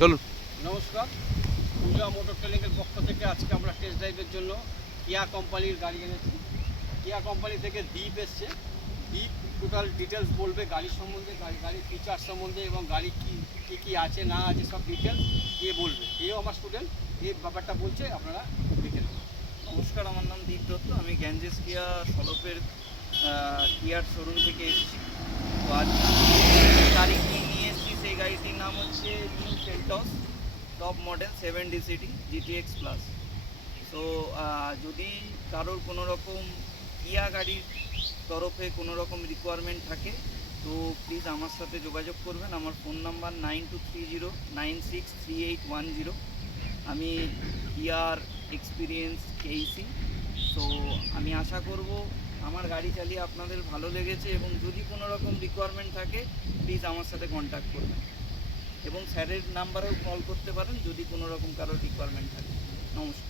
চলুন। নমস্কার, পূজা মোটর ট্রেনিংয়ের পক্ষ থেকে আজকে আমরা টেস্ট ড্রাইভের জন্য কিয়া কোম্পানির গাড়ি এনেছি। কিয়া কোম্পানি থেকে দীপ এসছে। দীপ টোটাল ডিটেলস বলবে গাড়ির সম্বন্ধে, গাড়ির ফিচার সম্বন্ধে এবং গাড়ি কী কী আছে না আছে সব ডিটেলস দিয়ে বলবে। এও আমার স্টুডেন্ট, এই ব্যাপারটা বলছে, আপনারা দেখে নেবেন। নমস্কার, আমার নাম দীপ দত্ত। আমি গ্যাঞ্জেস কিয়া সলপের কিয়ার শোরুম থেকে এসেছি। তো আজ গাড়িটি নিয়ে এসেছি, সেই গাড়িটির নাম হচ্ছে new Seltos top model 7DCT GTX plus. তো যদি কারোর কোনো রকম কিয়া গাড়ির তরফে কোনো রকম রিকোয়ারমেন্ট থাকে তো প্লিজ আমার সাথে যোগাযোগ করবেন। আমার ফোন নাম্বার 9230963810। আমি কিয়ার এক্সপিরিয়েন্স কেইসি। তো আমি আশা করব আমার গাড়ি চালিয়ে আপনাদের ভালো লেগেছে, এবং যদি কোনো রকম রিকোয়ারমেন্ট থাকে প্লিজ আমার সাথে কন্ট্যাক্ট করবেন, এবং স্যারের নাম্বারেও কল করতে পারেন যদি কোনো রকম কারোর রিকোয়ারমেন্ট থাকে। নমস্কার।